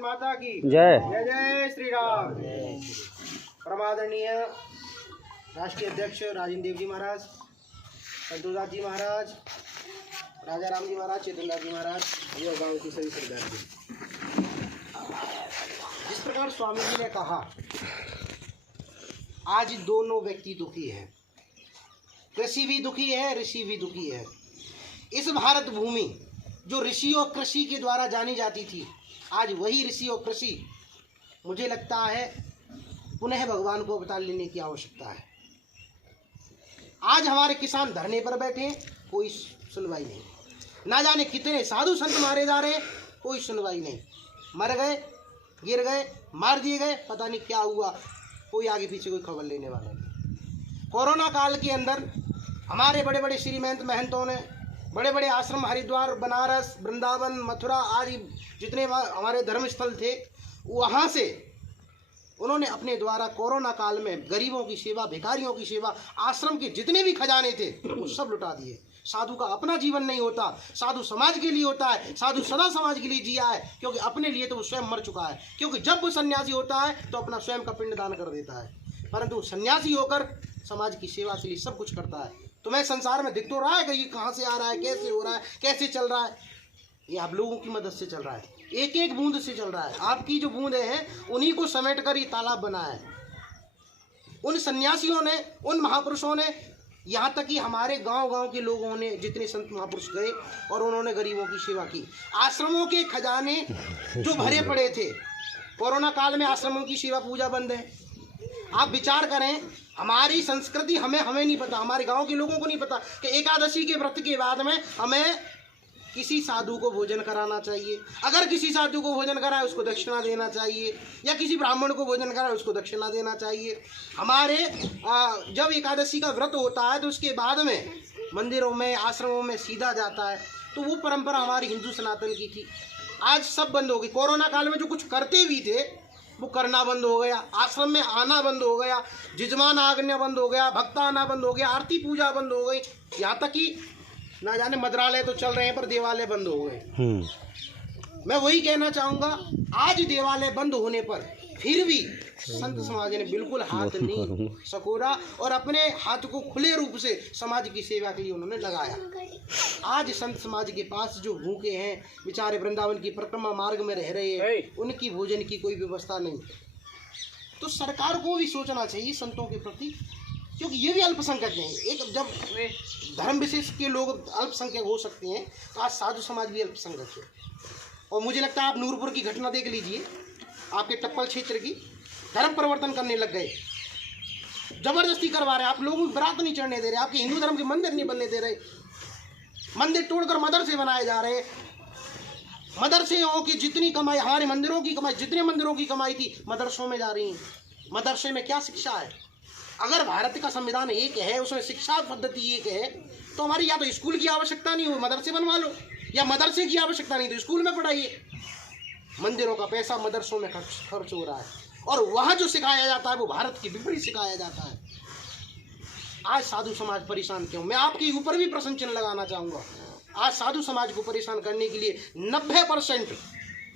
माता की जय। जय जय श्री राम। परमादरणीय राष्ट्रीय अध्यक्ष राजेंद्र देव जी महाराज, संतोषदास जी महाराज, राजा राम जी महाराज, चेतनदास जी महाराज, ये गाँव की सभी सरदार जी। जिस प्रकार स्वामी जी ने कहा, आज दोनों व्यक्ति दुखी हैं, कृषि भी दुखी है, ऋषि भी दुखी है। इस भारत भूमि जो ऋषि और कृषि के द्वारा जानी जाती थी, आज वही ऋषि और कृषि मुझे लगता है पुनः भगवान को अवतार लेने की आवश्यकता है। आज हमारे किसान धरने पर बैठे हैं, कोई सुनवाई नहीं। ना जाने कितने साधु संत मारे जा रहे हैं, कोई सुनवाई नहीं। मर गए, गिर गए, मार दिए गए, पता नहीं क्या हुआ, कोई आगे पीछे कोई खबर लेने वाला नहीं। कोरोना काल के अंदर हमारे बड़े बड़े श्रीमंत महंतों ने बड़े बड़े आश्रम हरिद्वार, बनारस, वृंदावन, मथुरा आदि जितने हमारे धर्म स्थल थे, वहाँ से उन्होंने अपने द्वारा कोरोना काल में गरीबों की सेवा, भिखारियों की सेवा, आश्रम के जितने भी खजाने थे वो सब लुटा दिए। साधु का अपना जीवन नहीं होता, साधु समाज के लिए होता है। साधु सदा समाज के लिए जिया है, क्योंकि अपने लिए तो वो स्वयं मर चुका है। क्योंकि जब वो सन्यासी होता है तो अपना स्वयं का पिंड दान कर देता है, परंतु सन्यासी होकर समाज की सेवा के लिए सब कुछ करता है। तुम्हें संसार में दिख तो रहा है कि ये कहाँ से आ रहा है, कैसे हो रहा है, कैसे चल रहा है? ये आप लोगों की मदद से चल रहा है, एक एक बूंद से चल रहा है। आपकी जो बूंदें हैं उन्हीं को समेट कर ये तालाब बना है। उन सन्यासियों ने, उन महापुरुषों ने, यहाँ तक कि हमारे गांव-गांव के लोगों ने, जितने संत महापुरुष गए और उन्होंने गरीबों की सेवा की। आश्रमों के खजाने जो भरे पड़े थे, कोरोना काल में आश्रमों की सेवा पूजा बंद है। आप विचार करें, हमारी संस्कृति हमें नहीं पता, हमारे गांव के लोगों को नहीं पता कि एकादशी के व्रत के बाद में हमें किसी साधु को भोजन कराना चाहिए। अगर किसी साधु को भोजन कराए उसको दक्षिणा देना चाहिए, या किसी ब्राह्मण को भोजन कराए उसको दक्षिणा देना चाहिए। हमारे जब एकादशी का व्रत होता है तो उसके बाद में मंदिरों में, आश्रमों में सीधा जाता है। तो वो परंपरा हमारी हिंदू सनातन की थी। आज सब बंद हो गई। कोरोना काल में जो कुछ करते भी थे वो करना बंद हो गया, आश्रम में आना बंद हो गया, जिजमान आगन्य बंद हो गया, भक्त आना बंद हो गया, आरती पूजा बंद हो गई। यहाँ तक कि ना जाने मंदिरालय तो चल रहे हैं पर देवालय बंद हो गए। मैं वही कहना चाहूँगा, आज देवालय बंद होने पर फिर भी संत समाज ने बिल्कुल हाथ नहीं सकोरा और अपने हाथ को खुले रूप से समाज की सेवा के लिए उन्होंने लगाया। आज संत समाज के पास जो भूखे हैं, बेचारे वृंदावन की परिक्रमा मार्ग में रह रहे हैं, उनकी भोजन की कोई व्यवस्था नहीं। तो सरकार को भी सोचना चाहिए संतों के प्रति, क्योंकि ये भी अल्पसंख्यक हैं। एक जब धर्म विशेष के लोग अल्पसंख्यक हो सकते हैं तो आज साधु समाज भी अल्पसंख्यक है। और मुझे लगता है आप नूरपुर की घटना देख लीजिए, आपके टप्पल क्षेत्र की, धर्म परिवर्तन करने लग गए, जबरदस्ती करवा रहे हैं। आप लोगों को बरात नहीं चढ़ने दे रहे, आपके हिंदू धर्म के मंदिर नहीं बनने दे रहे, मंदिर तोड़कर मदरसे बनाए जा रहे हैं। मदरसेों की जितनी कमाई, हमारे मंदिरों की कमाई, जितने मंदिरों की कमाई थी मदरसों में जा रही है। मदरसे में क्या शिक्षा है? अगर भारत का संविधान एक है, उसमें शिक्षा पद्धति एक है, तो हमारी या तो स्कूल की आवश्यकता नहीं हो, मदरसे बनवा लो, या मदरसे की आवश्यकता नहीं तो स्कूल में पढ़ाइए। मंदिरों का पैसा मदरसों में खर्च हो रहा है और वहाँ जो सिखाया जाता है वो भारत के विपरीत सिखाया जाता है। आज साधु समाज परेशान क्यों? मैं आपके ऊपर भी प्रश्न चिन्ह लगाना चाहूँगा। आज साधु समाज को परेशान करने के लिए 90%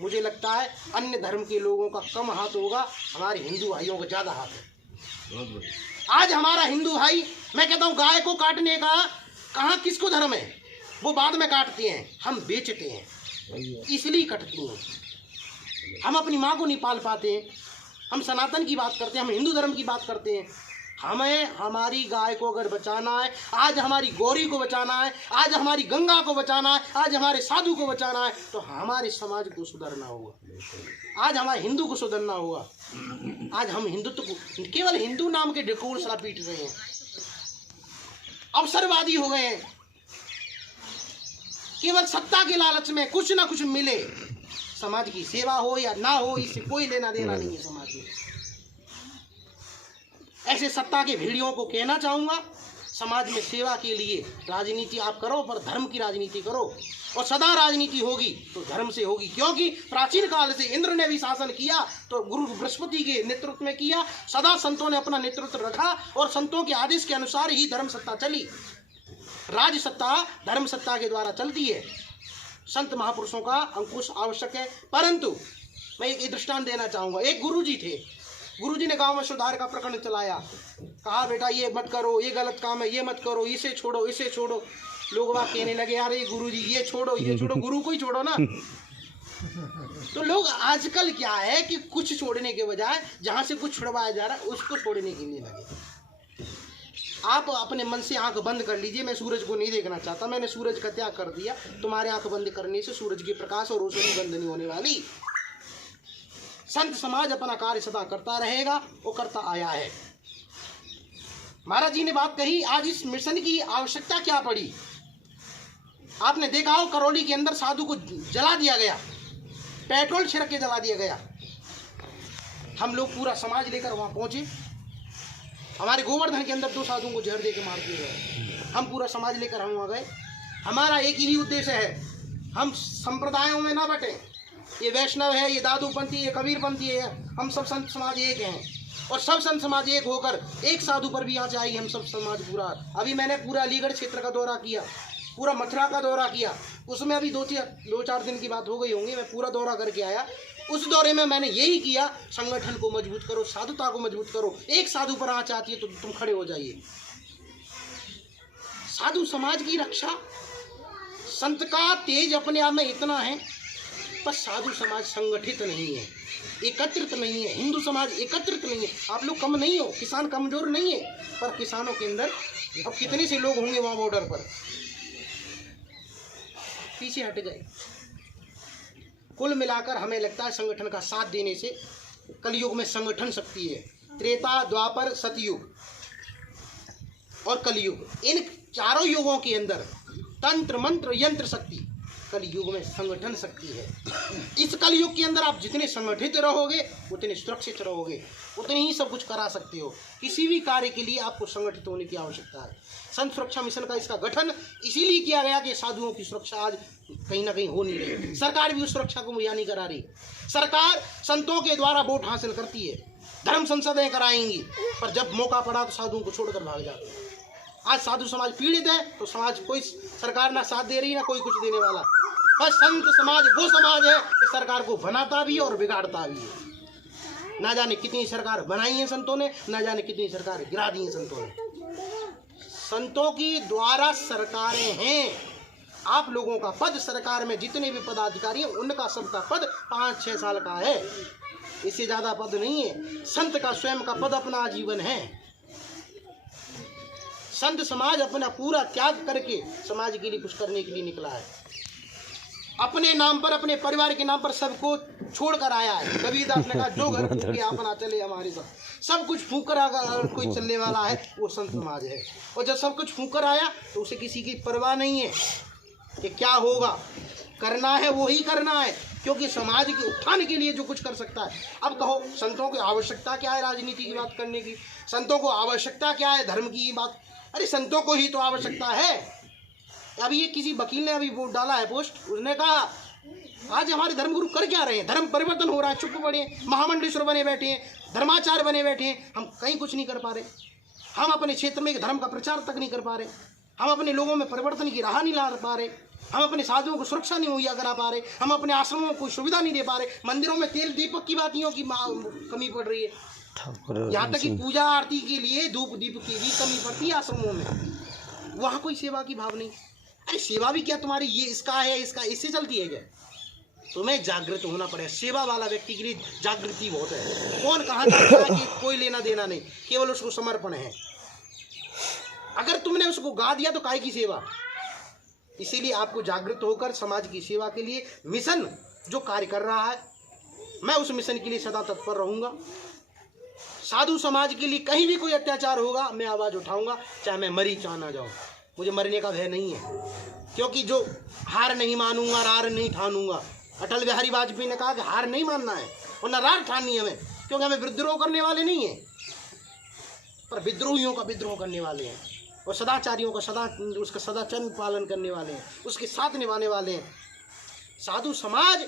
मुझे लगता है अन्य धर्म के लोगों का कम हाथ होगा, हमारे हिंदू भाइयों का ज़्यादा हाथ है। आज हमारा हिंदू भाई, मैं कहता हूँ, गाय को काटने का कहाँ किसको धर्म है? वो बाद में काटते हैं, हम बेचते हैं, इसलिए कटती हैं। हम अपनी माँ को नहीं पाल पाते हैं। हम सनातन की बात करते हैं, हम हिंदू धर्म की बात करते हैं। हमें हमारी गाय को अगर बचाना है, आज हमारी गौरी को बचाना है, आज हमारी गंगा को बचाना है, आज हमारे साधु को बचाना है, तो हमारे समाज को सुधरना होगा। आज हमारे हिंदू को सुधरना होगा। आज हम हिंदुत्व को केवल हिंदू नाम के ढकोर सला पीट रहे हैं, अवसरवादी हो गए हैं। केवल सत्ता के लालच में कुछ ना कुछ मिले, समाज की सेवा हो या ना हो, इससे कोई लेना देना नहीं है समाज में। ऐसे सत्ता के भेड़ियों को कहना चाहूँगा, समाज में सेवा के लिए राजनीति आप करो, पर धर्म की राजनीति करो। और सदा राजनीति होगी तो धर्म से होगी, क्योंकि प्राचीन काल से इंद्र ने भी शासन किया तो गुरु बृहस्पति के नेतृत्व में किया। सदा संतों ने अपना नेतृत्व रखा और संतों के आदेश के अनुसार ही धर्म सत्ता चली। राज सत्ता धर्म सत्ता के द्वारा चलती है। संत महापुरुषों का अंकुश आवश्यक है, परंतु मैं एक दृष्टांत देना चाहूँगा। एक गुरुजी थे, गुरुजी ने गांव में सुधार का प्रकरण चलाया, कहा बेटा ये मत करो, ये गलत काम है, ये मत करो, इसे छोड़ो, इसे छोड़ो। लोग वहाँ कहने लगे यार ये गुरुजी ये छोड़ो, गुरु को ही छोड़ो ना। तो लोग आजकल क्या है कि कुछ छोड़ने के बजाय जहाँ से कुछ छुड़वाया जा रहा है उसको छोड़ने के लिए लगे। आप अपने मन से आंख बंद कर लीजिए, मैं सूरज को नहीं देखना चाहता, मैंने सूरज का त्याग कर दिया। तुम्हारे आंख बंद करने से सूरज के प्रकाश और रोशनी बंद नहीं होने वाली। संत समाज अपना कार्य सदा करता रहेगा, वो करता आया है। महाराज जी ने बात कही, आज इस मिशन की आवश्यकता क्या पड़ी। आपने देखा हो करौली के अंदर साधु को जला दिया गया, पेट्रोल छिड़क के जला दिया गया। हम लोग पूरा समाज लेकर वहां पहुंचे। हमारे गोवर्धन के अंदर 2 साधुओं को जहर दे के मार दिए गए। हम पूरा समाज लेकर हम वहां गए। हमारा एक ही उद्देश्य है, हम संप्रदायों में ना बटे। ये वैष्णव है, ये दादूपंथी, ये कबीरपंथी है, हम सब संत समाज एक हैं। और सब संत समाज एक होकर एक साधु पर भी यहाँ से आई, हम सब समाज पूरा। अभी मैंने पूरा अलीगढ़ क्षेत्र का दौरा किया, पूरा मथुरा का दौरा किया। उसमें अभी 2-4 दिन की बात हो गई होंगी, मैं पूरा दौरा करके आया। उस दौरे में मैंने यही किया, संगठन को मजबूत करो, साधुता को मजबूत करो। एक साधु पर आँच आती है तो तुम खड़े हो जाइए। साधु समाज की रक्षा, संत का तेज अपने आप में इतना है, पर साधु समाज संगठित नहीं है, एकत्रित नहीं है। हिंदू समाज एकत्रित नहीं है। आप लोग कम नहीं हो, किसान कमजोर नहीं है, पर किसानों के अंदर अब कितने से लोग होंगे वहां बॉर्डर पर, पीछे हट गए। कुल मिलाकर हमें लगता है संगठन का साथ देने से कलयुग में संगठन शक्ति है। त्रेता, द्वापर, सतयुग और कलयुग, इन चारों युगों के अंदर तंत्र मंत्र यंत्र शक्ति, कलयुग में संगठन शक्ति है। इस कलयुग के अंदर आप जितने संगठित रहोगे उतने सुरक्षित रहोगे, उतने ही सब कुछ करा सकते हो। किसी भी कार्य के लिए आपको संगठित होने की आवश्यकता है। संत सुरक्षा मिशन का इसका गठन इसीलिए किया गया कि साधुओं की सुरक्षा आज कहीं ना कहीं हो नहीं रही। सरकार भी उस सुरक्षा को मुहैया नहीं करा रही। सरकार संतों के द्वारा वोट हासिल करती है, धर्म संसदें कराएंगी, पर जब मौका पड़ा तो साधुओं को छोड़कर भाग जाते हैं। आज साधु समाज पीड़ित है तो समाज कोई सरकार ना साथ दे रही ना कोई कुछ देने वाला। बस संत समाज वो समाज है कि सरकार को बनाता भी और बिगाड़ता भी है। ना जाने कितनी सरकार बनाई है संतों ने, ना जाने कितनी सरकार गिरा दी है संतों ने। संतों की द्वारा सरकारें हैं। आप लोगों का पद सरकार में जितने भी पदाधिकारी हैं उनका सबका पद 5-6 साल का है, इससे ज्यादा पद नहीं है। संत का स्वयं का पद अपना आजीवन है। संत समाज अपना पूरा त्याग करके समाज के लिए कुछ करने के लिए निकला है। अपने नाम पर, अपने परिवार के नाम पर सबको छोड़कर आया है। कबीरदास ने कहा जो घर फूंक के अपना चले हमारे सब कुछ फूंक कर अगर कोई चलने वाला है वो संत समाज है। और जब सब कुछ फूंक कर आया तो उसे किसी की परवाह नहीं है कि क्या होगा, करना है वो ही करना है, क्योंकि समाज के उत्थान के लिए जो कुछ कर सकता है। अब कहो संतों की आवश्यकता क्या है राजनीति की बात करने की, संतों को आवश्यकता क्या है धर्म की बात, अरे संतों को ही तो आवश्यकता है। अभी ये किसी वकील ने अभी वोट डाला है पोस्ट, उसने कहा आज हमारे धर्मगुरु कर क्या रहे हैं, धर्म परिवर्तन हो रहा है, चुप पड़े हैं, महामंडलेश्वर बने बैठे हैं, धर्माचार्य बने बैठे हैं, हम कहीं कुछ नहीं कर पा रहे। हम अपने क्षेत्र में धर्म का प्रचार तक नहीं कर पा रहे, हम अपने लोगों में परिवर्तन की राह नहीं ला पा रहे, हम अपने साधुओं को सुरक्षा नहीं मुहैया करा पा रहे, हम अपने आश्रमों को सुविधा नहीं दे पा रहे, मंदिरों में तेल दीपक की बातियों की कमी पड़ रही है, यहाँ तक कि पूजा आरती के लिए धूप दीप की भी कमी पड़ती है आश्रमों में। वहाँ कोई सेवा की भाव नहीं। अरे सेवा भी क्या तुम्हारी ये इसका है, इसका इससे चलती है क्या? तुम्हें जागृत होना पड़ेगा। सेवा वाला व्यक्ति के लिए जागृति बहुत है। कौन कहाँ जाता है कि कोई लेना देना नहीं, केवल उसको समर्पण है। अगर तुमने उसको गा दिया तो काहे की सेवा। इसीलिए आपको जागृत होकर समाज की सेवा के लिए मिशन जो कार्य कर रहा है, मैं उस मिशन के लिए सदा तत्पर रहूंगा। साधु समाज के लिए कहीं भी कोई अत्याचार होगा मैं आवाज उठाऊंगा, चाहे मैं मरी चाहे ना जाऊं। मुझे मरने का भय नहीं है, क्योंकि जो हार नहीं मानूंगा रार नहीं ठानूंगा। अटल बिहारी वाजपेयी ने कहा कि हार नहीं मानना है और न रार ठाननी हमें, क्योंकि हमें विद्रोह करने वाले नहीं हैं, पर विद्रोहियों का विद्रोह करने वाले हैं और सदाचारियों का उसका सदाचरण पालन करने वाले हैं, उसके साथ निभाने वाले हैं। साधु समाज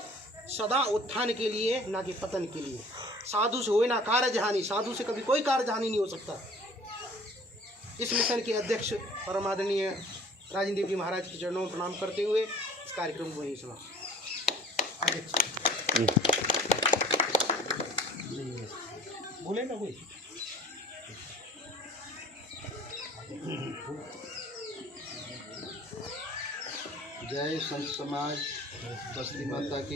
सदा उत्थान के लिए ना कि पतन के लिए। साधु से होए ना कार्यहानि, साधु से कभी कोई कार्यहानि नहीं हो सकता। इस मिशन के अध्यक्ष परमादरणीय राजेंद्र देव जी महाराज के चरणों में प्रणाम करते हुए इस कार्यक्रम को वहीं समाप्त। बोले ना कोई। जय संत समाज बस्ती माता की।